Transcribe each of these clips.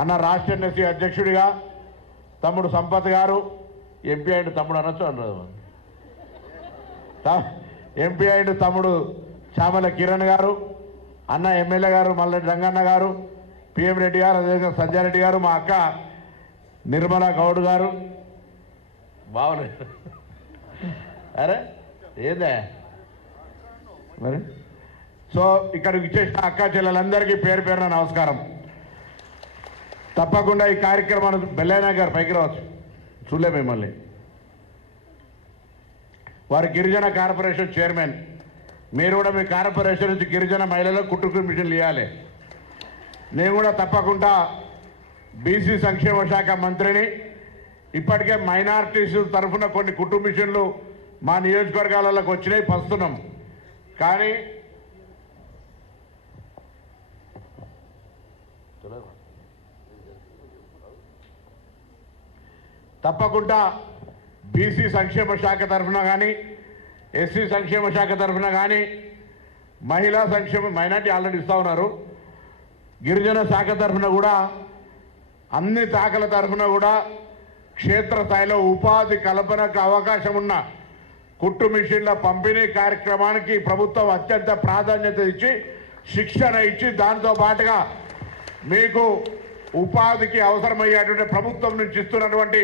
అన్న రాష్ట్ర ఎన్ఎస్సీ అధ్యక్షుడిగా తమ్ముడు సంపత్ గారు, ఎంపీ అయిన తమ్ముడు అనొచ్చు అన్నారు, ఎంపీ అయిన తమ్ముడు చామల కిరణ్ గారు, అన్న ఎమ్మెల్యే గారు మల్లెడ్డి రంగన్న గారు, పిఎం రెడ్డి గారు, అదేవిధంగా సంజయ్ రెడ్డి గారు, మా అక్క నిర్మలా గౌడ్ గారు, బాగులేదు అరే ఏదే మరి. సో ఇక్కడికి ఇచ్చేసిన అక్కా చెల్లెలందరికీ పేరు పేరున నమస్కారం. తప్పకుండా ఈ కార్యక్రమాన్ని బెల్లయ్య గారు పైకి రావచ్చు, చూడలే మిమ్మల్ని. వారు గిరిజన కార్పొరేషన్ చైర్మన్. మీరు కూడా మీ కార్పొరేషన్ నుంచి గిరిజన మహిళలకు కుటుంబ మిషన్లు ఇవ్వాలి. నేను కూడా తప్పకుండా బీసీ సంక్షేమ శాఖ మంత్రిని. ఇప్పటికే మైనారిటీస్ తరఫున కొన్ని కుటుంబ మిషన్లు మా నియోజకవర్గాలకు వచ్చినాయి, పంచుతున్నాం. కానీ తప్పకుండా బీసీ సంక్షేమ శాఖ తరఫున కానీ, ఎస్సీ సంక్షేమ శాఖ తరఫున కానీ, మహిళా సంక్షేమ మైనార్టీ ఆల్రెడీ ఇస్తూ ఉన్నారు, గిరిజన శాఖ తరఫున కూడా, అన్ని శాఖల తరఫున కూడా క్షేత్రస్థాయిలో ఉపాధి కల్పనకు అవకాశం ఉన్న కుట్టు మిషన్ల పంపిణీ కార్యక్రమానికి ప్రభుత్వం అత్యంత ప్రాధాన్యత ఇచ్చి శిక్షణ ఇచ్చి దాంతో పాటుగా మీకు ఉపాధికి అవసరమయ్యేటువంటి ప్రభుత్వం నుంచి ఇస్తున్నటువంటి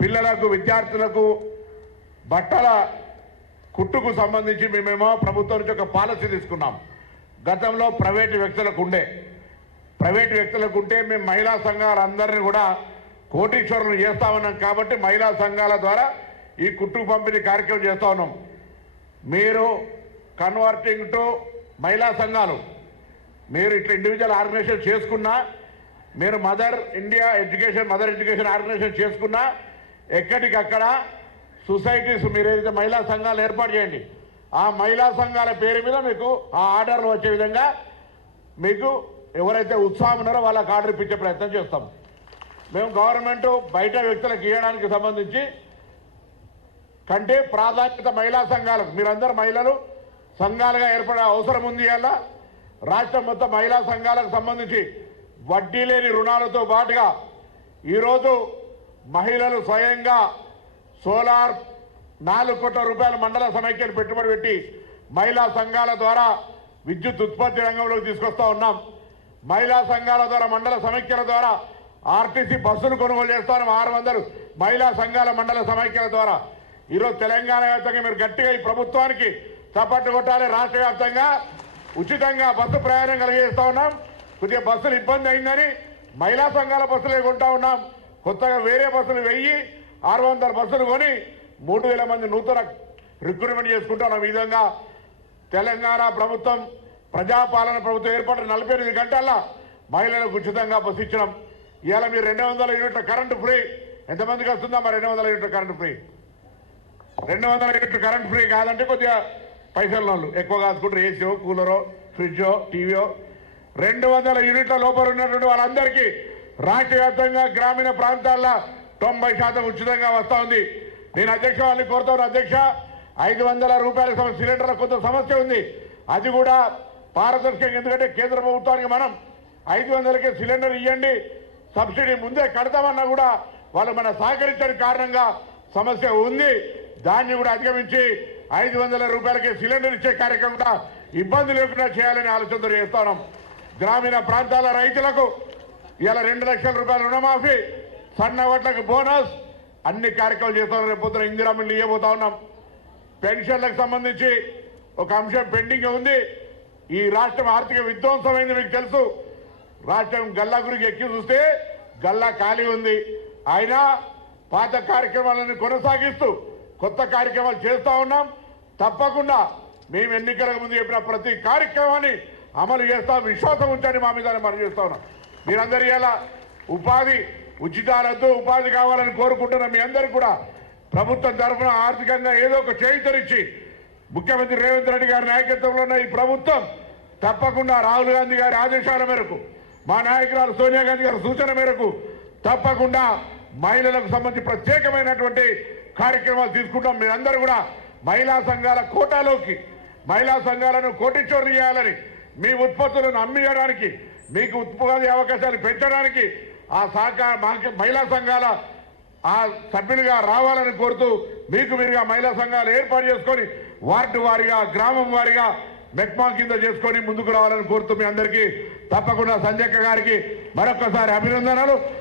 పిల్లలకు, విద్యార్థులకు బట్టల కుట్టుకు సంబంధించి మేమేమో ప్రభుత్వం నుంచి ఒక పాలసీ తీసుకున్నాం. గతంలో ప్రైవేటు వ్యక్తులకు ఉంటే మేము మహిళా సంఘాలందరినీ కూడా కోటీశ్వరులు చేస్తా ఉన్నాం. కాబట్టి మహిళా సంఘాల ద్వారా ఈ కుట్టుకు పంపిణీ కార్యక్రమం చేస్తూ ఉన్నాం. మీరు కన్వర్టింగ్ టు మహిళా సంఘాలు, మీరు ఇట్లా ఇండివిజువల్ ఆర్గనైజేషన్ చేసుకున్నా, మీరు మదర్ ఎడ్యుకేషన్ ఆర్గనైజేషన్ చేసుకున్నా, ఎక్కడికక్కడ సొసైటీస్ మీరు ఏదైతే మహిళా సంఘాలు ఏర్పాటు చేయండి. ఆ మహిళా సంఘాల పేరు మీద మీకు ఆ ఆర్డర్లు వచ్చే విధంగా మీకు ఎవరైతే ఉత్సాహం ఉన్నారో వాళ్ళకి ఆర్డర్ ఇప్పించే ప్రయత్నం చేస్తాం. మేము గవర్నమెంట్ బయట వ్యక్తులకు ఇవ్వడానికి సంబంధించి కంటే ప్రాధాన్యత మహిళా సంఘాలకు, మీరందరూ మహిళలు సంఘాలుగా ఏర్పడే అవసరం ఉంది. అలా రాష్ట్రం మొత్తం మహిళా సంఘాలకు సంబంధించి వడ్డీ లేని రుణాలతో పాటుగా ఈరోజు మహిళలు స్వయంగా సోలార్ 4 కోట్ల రూపాయల మండల సమైక్యలు పెట్టుబడి పెట్టి మహిళా సంఘాల ద్వారా విద్యుత్ ఉత్పత్తి రంగంలోకి తీసుకొస్తా ఉన్నాం. మహిళా సంఘాల ద్వారా, మండల సమైక్యల ద్వారా ఆర్టీసీ బస్సులు కొనుగోలు చేస్తాం. 600 మహిళా సంఘాల మండల సమైక్యల ద్వారా ఈరోజు తెలంగాణ వ్యాప్తంగా మీరు గట్టిగా ఈ ప్రభుత్వానికి చప్పట్లు కొట్టాలి. రాష్ట్ర వ్యాప్తంగా ఉచితంగా బస్సు ప్రయాణం కలిగేస్తా ఉన్నాం. కొద్దిగా బస్సులు ఇబ్బంది అయిందని మహిళా సంఘాల బస్సులే కొంటా ఉన్నాం. కొత్తగా వేరే బస్సులు 1600 బస్సులు కొని 3000 మంది నూతన రిక్రూట్మెంట్ చేసుకుంటున్నాం. ఈ విధంగా తెలంగాణ ప్రభుత్వం ప్రజాపాలన ప్రభుత్వం ఏర్పడిన 48 గంటల్లో మహిళలకు ఉచితంగా బస్సు ఇచ్చినాం. ఇవాళ మీరు 200 యూనిట్ల కరెంటు ఫ్రీ. ఎంతమందికి వస్తుందా మరి 200 యూనిట్ల కరెంటు ఫ్రీ? 200 యూనిట్ల కరెంటు ఫ్రీ కాదంటే కొద్దిగా పైసలు వాళ్ళు ఎక్కువ కాసుకుంటారు. ఏసీయో, కూలరో, ఫ్రిడ్జో, టీవీయో. 200 యూనిట్ల లోపల ఉన్నటువంటి వాళ్ళందరికీ రాష్ట్ర వ్యాప్తంగా గ్రామీణ ప్రాంతాల్లో 90% ఉచితంగా వస్తూ ఉంది. నేను అధ్యక్ష వాళ్ళని కోరుతాను, అధ్యక్ష 500 రూపాయల సిలిండర్ల కొంత సమస్య ఉంది. అది కూడా పారదర్శకంగా, ఎందుకంటే కేంద్ర ప్రభుత్వానికి మనం 500కే సిలిండర్ ఇవ్వండి, సబ్సిడీ ముందే కడతామన్నా కూడా వాళ్ళు మన సహకరించని కారణంగా సమస్య ఉంది. దాన్ని కూడా అధిగమించి 500 రూపాయలకే సిలిండర్ ఇచ్చే కార్యక్రమం కూడా ఇబ్బంది లేకుండా చేయాలని ఆలోచనతో చేస్తున్నాం. గ్రామీణ ప్రాంతాల రైతులకు ఇలా 2 లక్షల రూపాయల రుణమాఫీ, సన్న వడ్లకు బోనస్, అన్ని కార్యక్రమాలు చేస్తున్నాం. రేపు పొద్దున ఇందిరామిల్లు ఇవ్వబోతా ఉన్నాం. పెన్షన్లకు సంబంధించి ఒక అంశం పెండింగ్ ఉంది. ఈ రాష్ట్రం ఆర్థిక విధ్వంసమైంది మీకు తెలుసు. రాష్ట్రం గల్లా గురికి ఎక్కి చూస్తే గల్లా ఖాళీ ఉంది. అయినా పాత కార్యక్రమాలను కొనసాగిస్తూ కొత్త కార్యక్రమాలు చేస్తూ ఉన్నాం. తప్పకుండా మేము ఎన్నికలకు ముందు చెప్పిన ప్రతి కార్యక్రమాన్ని అమలు చేస్తాం. విశ్వాసం ఉంచండి మా మీద మనం చేస్తా ఉన్నాం. మీరందరూ ఇలా ఉపాధి ఉచితాలతో ఉపాధి కావాలని కోరుకుంటున్న మీ అందరికీ కూడా ప్రభుత్వం తరఫున ఆర్థికంగా ఏదో ఒక చేయూతనిచ్చి ముఖ్యమంత్రి రేవంత్ రెడ్డి గారి నాయకత్వంలో ఉన్న ఈ ప్రభుత్వం తప్పకుండా రాహుల్ గాంధీ గారి ఆదేశాల మేరకు, మా నాయకురాలు సోనియా గాంధీ గారి సూచన మేరకు తప్పకుండా మహిళలకు సంబంధించి ప్రత్యేకమైనటువంటి కార్యక్రమాలు తీసుకుంటాం. మీరందరూ కూడా మహిళా సంఘాల కోటాలోకి, మహిళా సంఘాలను కోటీశ్వరులు చేయాలని, మీ ఉత్పత్తులను అమ్మియడానికి మీకు ఉపాధి అవకాశాలు పెంచడానికి ఆ మహిళా సంఘాల ఆ సభ్యులుగా రావాలని కోరుతూ మీకు మీరుగా మహిళా సంఘాలు ఏర్పాటు చేసుకొని వార్డు వారిగా గ్రామం వారిగా మెక్మా కింద చేసుకొని ముందుకు రావాలని కోరుతూ మీ అందరికీ తప్పకుండా సంజయ్ గారికి మరొకసారి అభినందనలు.